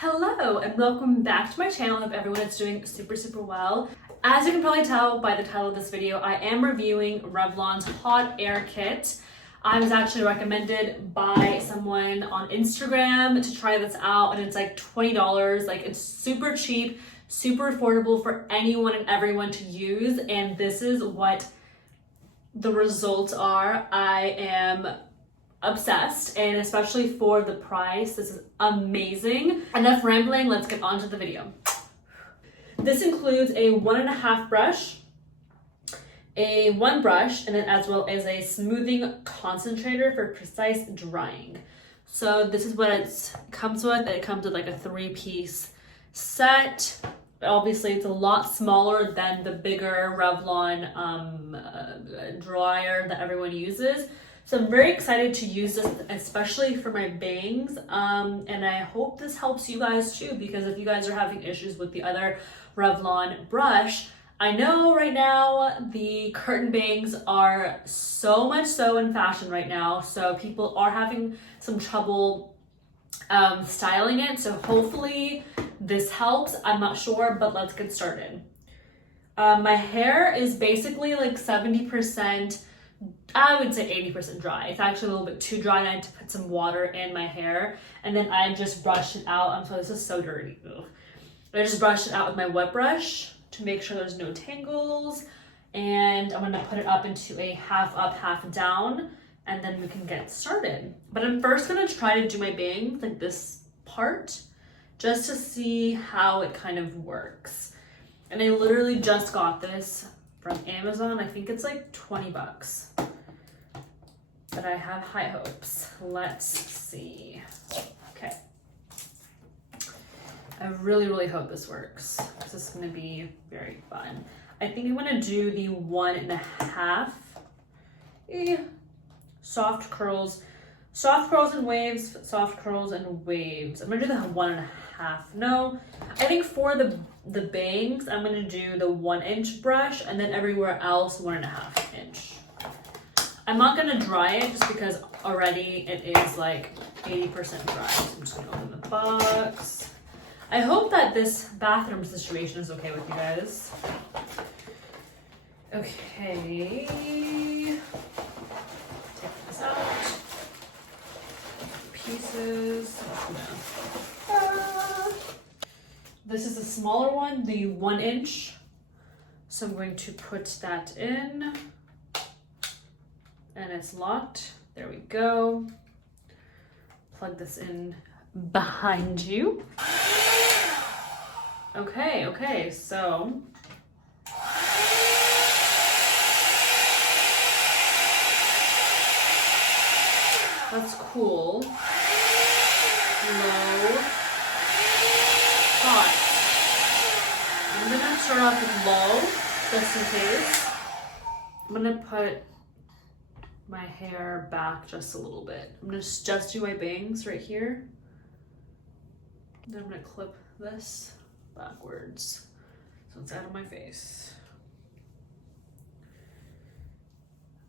Hello and welcome back to my channel. I hope everyone is doing super well. As you can probably tell by the title of this video, I am reviewing Revlon's Hot Air Kit. I was actually recommended by someone on Instagram to try this out, and it's like $20. Like, it's super cheap, super affordable for anyone and everyone to use, and this is what the results are. I am obsessed, and especially for the price, this is amazing. Enough rambling, let's get on to the video. This includes a 1.5 brush, a 1 brush, and then as well as a smoothing concentrator for precise drying. So this is what it comes with. It comes with like a 3-piece set. Obviously, it's a lot smaller than the bigger Revlon dryer that everyone uses. So I'm very excited to use this, especially for my bangs. And I hope this helps you guys too, because if you guys are having issues with the other Revlon brush, I know right now the curtain bangs are so much so in fashion right now. So people are having some trouble styling it. So hopefully this helps. I'm not sure, but let's get started. My hair is basically like 70%, I would say 80% dry. It's actually a little bit too dry, and I had to put some water in my hair, and then I just brushed it out. I'm sorry, this is so dirty. Ugh. I just brushed it out with my wet brush to make sure there's no tangles, and I'm gonna put it up into a half up, half down, and then we can get started. But I'm first gonna try to do my bangs, like this part, just to see how it kind of works. And I literally just got this from Amazon. I think it's like 20 bucks. But I have high hopes. Let's see. Okay. I really hope this works. This is gonna be very fun. I think I'm gonna do the 1.5. Soft curls and waves, soft curls and waves. I'm gonna do the 1.5. No, I think for the bangs, I'm gonna do the 1-inch brush, and then everywhere else 1.5 inch. I'm not gonna dry it just because already it is like 80% dry. So I'm just gonna open the box. I hope that this bathroom situation is okay with you guys. Okay. Take this out. Pieces. This is a smaller one, the 1-inch. So I'm going to put that in. And it's locked. There we go. Plug this in behind you. Okay, so that's cool. Low, hot. I'm gonna start off with low, just in case. I'm gonna put my hair back just a little bit. I'm gonna just do my bangs right here. Then I'm gonna clip this backwards so it's out of my face.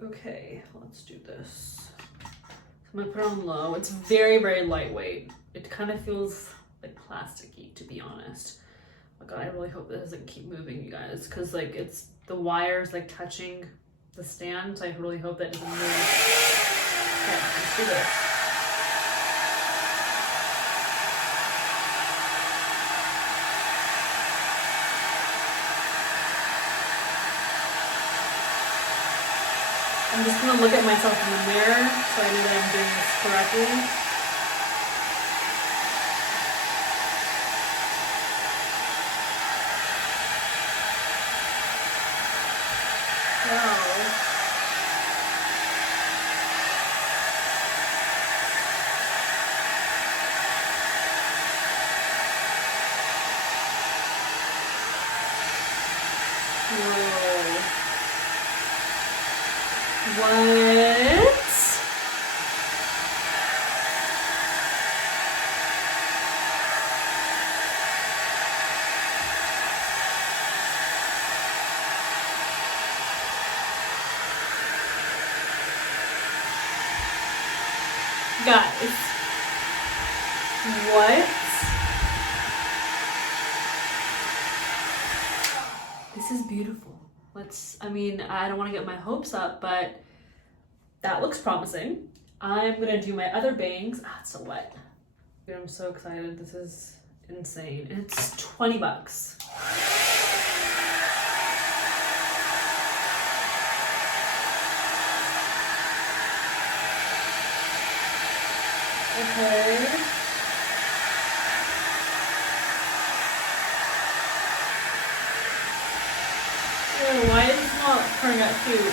Okay, let's do this. I'm gonna put it on low. It's very lightweight. It kind of feels like plasticky, to be honest. Oh my god, I really hope this doesn't keep moving, you guys, because like it's the wires like touching the stand, so I really hope that doesn't move. Okay, let's do this. I'm just gonna look at myself in the mirror so I know that I'm doing this correctly. What? Guys, what This is beautiful. I mean, I don't want to get my hopes up, but that looks promising. I'm gonna do my other bangs. Ah, it's so wet. Dude, I'm so excited. This is insane. It's 20 bucks. Okay. Ew, why is this not turning out cute?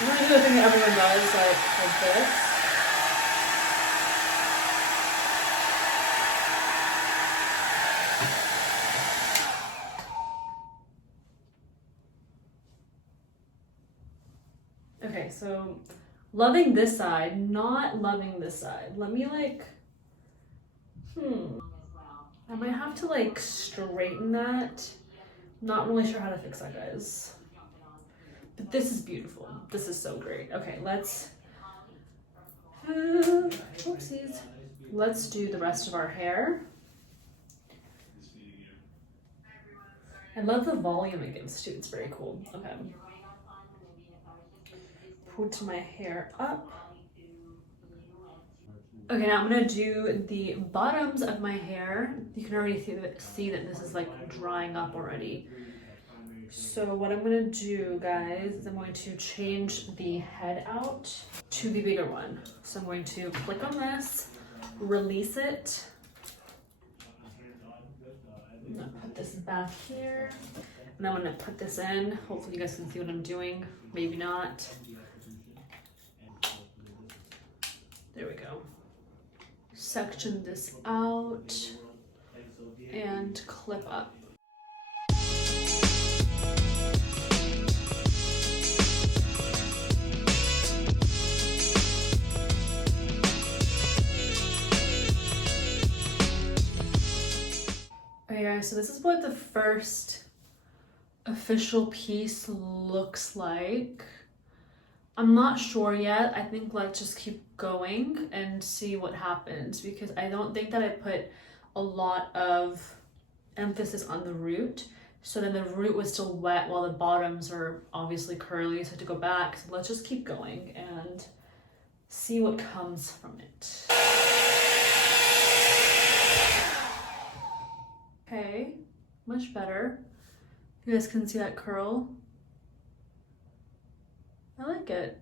I'm gonna do the thing that everyone does, like this. Okay, so loving this side, not loving this side. Let me like, I might have to like straighten that. Not really sure how to fix that, guys. But this is beautiful. This is so great. Okay, let's, oopsies. Let's do the rest of our hair. I love the volume it gives too. It's very cool. Okay. Put my hair up. Okay, now I'm gonna do the bottoms of my hair. You can already see that this is like drying up already. So what I'm gonna do, guys, is I'm going to change the head out to the bigger one. So I'm going to click on this, release it. I'm gonna put this back here. And I'm gonna put this in. Hopefully you guys can see what I'm doing. Maybe not. There we go. Section this out and clip up. Okay guys, so this is what the first official piece looks like. I'm not sure yet. I think let's just keep going and see what happens, because I don't think that I put a lot of emphasis on the root. So then the root was still wet while the bottoms are obviously curly, so I had to go back. So let's just keep going and see what comes from it. Okay, much better. You guys can see that curl. I like it.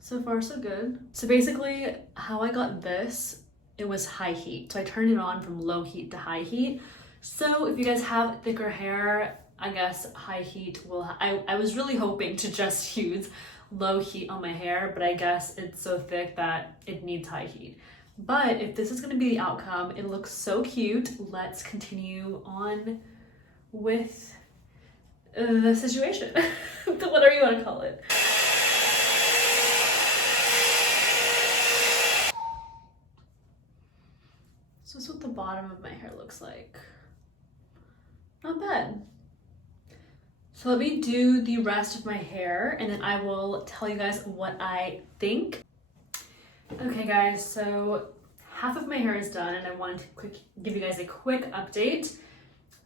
So far, so good. So basically, how I got this, it was high heat. So I turned it on from low heat to high heat. So if you guys have thicker hair, I guess high heat will, I was really hoping to just use low heat on my hair, but I guess it's so thick that it needs high heat. But if this is gonna be the outcome, it looks so cute. Let's continue on with the situation, whatever you want to call it. So this is what the bottom of my hair looks like. Not bad. So let me do the rest of my hair and then I will tell you guys what I think. Okay guys, so half of my hair is done and I wanted to give you guys a quick update.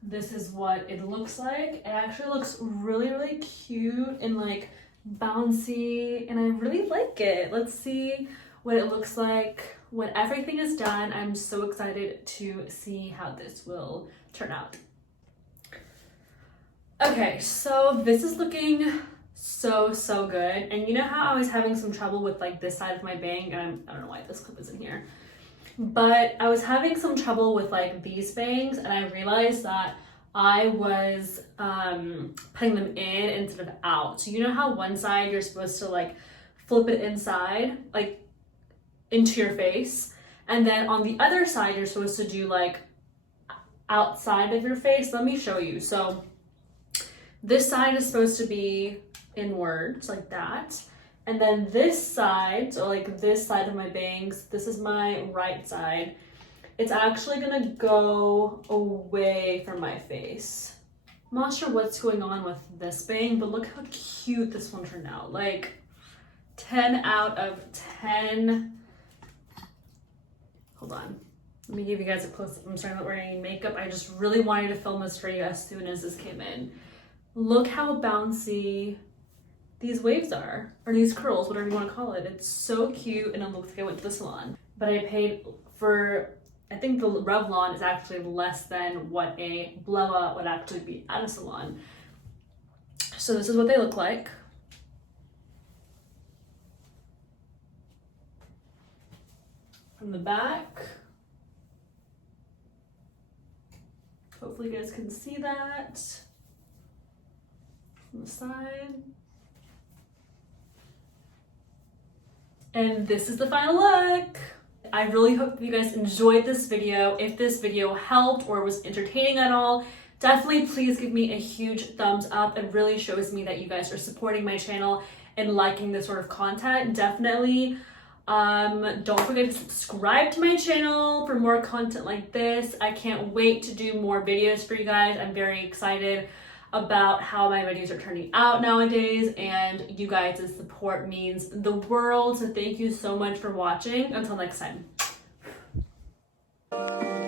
This is what it looks like. It actually looks really, really cute and like bouncy, and I really like it. Let's see what it looks like when everything is done. I'm so excited to see how this will turn out. Okay, so this is looking so good. And you know how I was having some trouble with like this side of my bang, and I don't know why this clip is in here. But I was having some trouble with like these bangs, and I realized that I was putting them in instead of out. So you know how one side you're supposed to like flip it inside, like into your face, and then on the other side you're supposed to do like outside of your face. Let me show you. So this side is supposed to be inwards like that. And then this side, so like this side of my bangs, this is my right side. It's actually gonna go away from my face. I'm not sure what's going on with this bang, but look how cute this one turned out. Like 10 out of 10. Hold on. Let me give you guys a close-up. I'm sorry, I'm not wearing any makeup. I just really wanted to film this for you as soon as this came in. Look how bouncy these waves are, or these curls, whatever you want to call it. It's so cute, and it looks like I went to the salon. But I paid for, I think the Revlon is actually less than what a blowout would actually be at a salon. So this is what they look like. From the back. Hopefully you guys can see that. From the side. And this is the final look. I really hope you guys enjoyed this video. If this video helped or was entertaining at all, definitely please give me a huge thumbs up. It really shows me that you guys are supporting my channel and liking this sort of content. Definitely. Don't forget to subscribe to my channel for more content like this. I can't wait to do more videos for you guys. I'm very excited about how my videos are turning out nowadays, and you guys' support means the world. So thank you so much for watching. Until next time.